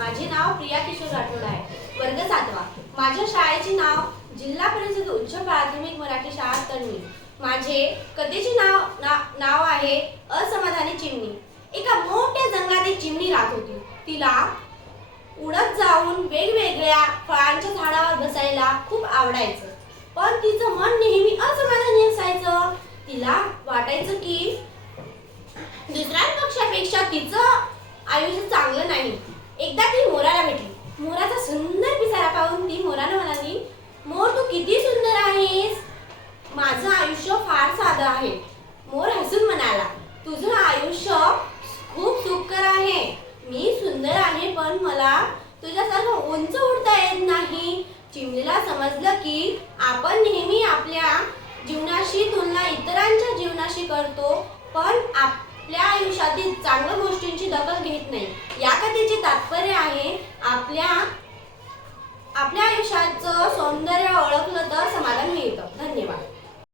माझे नाव प्रिया किशोर राठोड आहे. वर्ग 7वा. माझ्या शाळेचे नाव जिल्हा परिषद उच्च प्राथमिक मराठी शाळा तळणी. माझे कथेचे नाव आहे असमाधानी चिमणी. एका मोठ्या जंगलात एक चिमणी राहत होती. तिला उडत जाऊन वेगवेगळ्या फळांच्या झाडावर बसायला खूप आवडायचं. पण तिचं मन नेहमी असमाधानी असायचं. तिला वाटायचं की दुसऱ्यांपेक्षा तिचं आयुष्य चांगलं नाही. एकदा ती मोराला भेटली. मोराचा सुंदर पिसारा पाहून ती मोराला म्हणाली, मोर तू किती सुंदर आहेस. माझं आयुष्य फार साधं आहे. मोर हसून म्हणाला, तुझं आयुष्य खूप सुखकर आहे. मी सुंदर आहे पण मला तुझ्यासारखं उंच उडता येत नाही. चिमणीला समजलं की आपण नेहमी आपल्या जीवनाशी तुलना इतरांच्या जीवनाशी करतो पण आपल्या आयुष्यातील चांगल्या गोष्टींची दखल घेत नाही. या कथेचे तात्पर्य आहे आपल्या आयुष्याचं सौंदर्य ओळखलं